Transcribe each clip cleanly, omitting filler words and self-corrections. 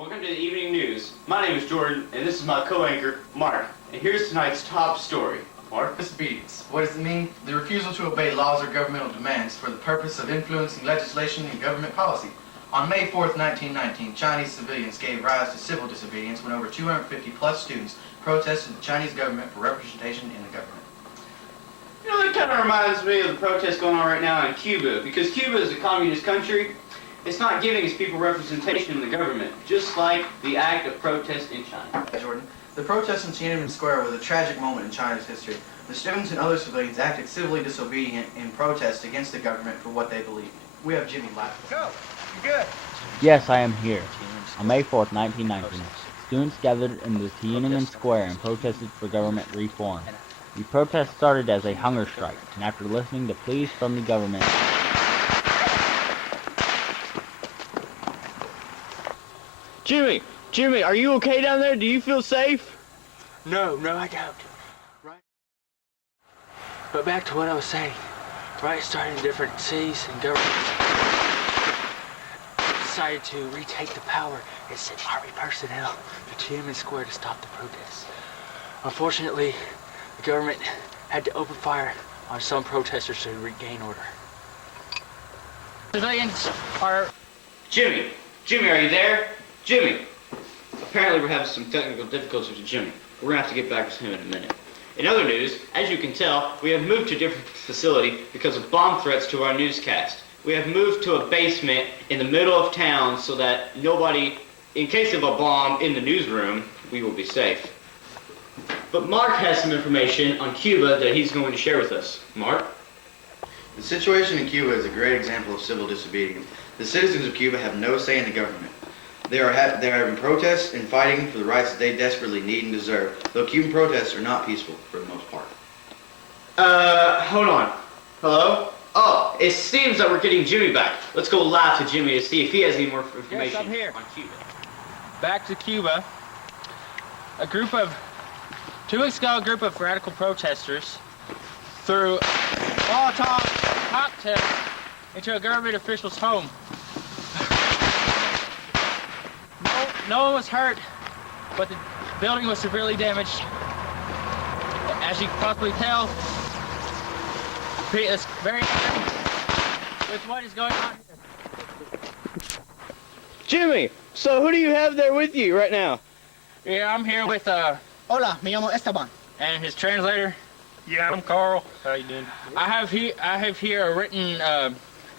Welcome to the evening news. My name is Jordan, and this is my co-anchor, Mark. And here's tonight's top story. Mark? Disobedience. What does it mean? The refusal to obey laws or governmental demands for the purpose of influencing legislation and government policy. On May 4th, 1919, Chinese civilians gave rise to civil disobedience when over 250-plus students protested the Chinese government for representation in the government. You know, that kind of reminds me of the protests going on right now in Cuba, because Cuba is a communist country. It's not giving its people representation in the government, just like the act of protest in China. Jordan, the protest in Tiananmen Square was a tragic moment in China's history. The students and other civilians acted civilly disobedient in protest against the government for what they believed. We have Jimmy live. Go. You good? Yes, I am here. On May 4th, 1919, students gathered in the Tiananmen Square and protested for government reform. The protest started as a hunger strike, and after listening to pleas from the government, Jimmy, are you okay down there? Do you feel safe? No, I don't. Right. But back to what I was saying. Right, starting in different cities and governments decided to retake the power and sent army personnel to Tiananmen Square to stop the protests. Unfortunately, the government had to open fire on some protesters to regain order. Civilians are... Jimmy, are you there? Jimmy! Apparently we're having some technical difficulties with Jimmy. We're going to have to get back with him in a minute. In other news, as you can tell, we have moved to a different facility because of bomb threats to our newscast. We have moved to a basement in the middle of town so that nobody, in case of a bomb in the newsroom, we will be safe. But Mark has some information on Cuba that he's going to share with us. Mark? The situation in Cuba is a great example of civil disobedience. The citizens of Cuba have no say in the government. They are having protests and fighting for the rights that they desperately need and deserve, though Cuban protests are not peaceful for the most part. Hold on. Hello? Oh, it seems that we're getting Jimmy back. Let's go live to Jimmy to see if he has any more information I'm here. on Cuba. Back to Cuba. 2 weeks ago, a group of radical protesters threw Molotov cocktails into a government official's home. No one was hurt, but the building was severely damaged. As you can possibly tell, it's very happy with what is going on here. Jimmy, so who do you have there with you right now? Yeah, I'm here with Hola, me llamo Esteban. and his translator. Yeah, I'm Carl. How you doing? I have here a written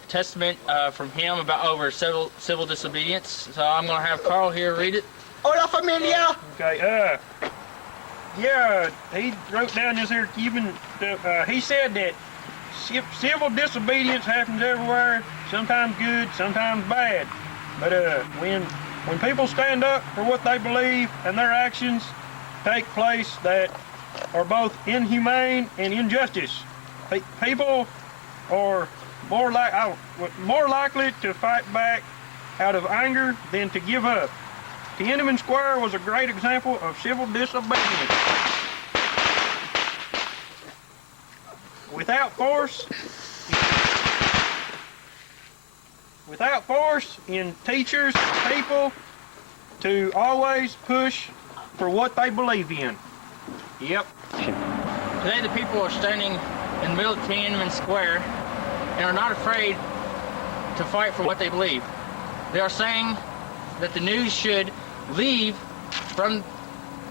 testament from him about over civil disobedience. So I'm gonna have Carl here read it. Hola, familia. Okay, yeah, he wrote down this here Cuban stuff. He said that civil disobedience happens everywhere, sometimes good, sometimes bad. But when people stand up for what they believe and their actions take place that are both inhumane and injustice, people are more likely to fight back out of anger than to give up. Tiananmen Square was a great example of civil disobedience. Without force in teachers, people to always push for what they believe in. Yep. Today the people are standing in the middle of Tiananmen Square and are not afraid to fight for what they believe. They are saying that the news should leave from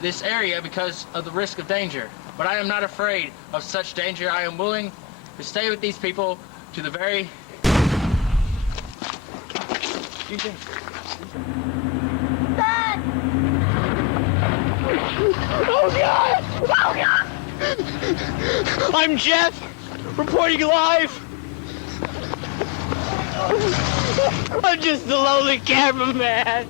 this area because of the risk of danger. But I am not afraid of such danger. I am willing to stay with these people to the very... Oh God! Oh God! I'm Jeff, reporting live. I'm just a lonely cameraman.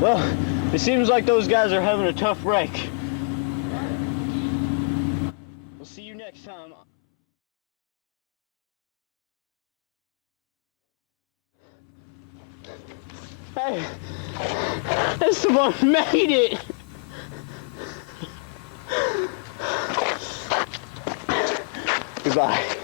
Well, it seems like those guys are having a tough break. We'll see you next. next time. Hey, Esteban made it! Goodbye.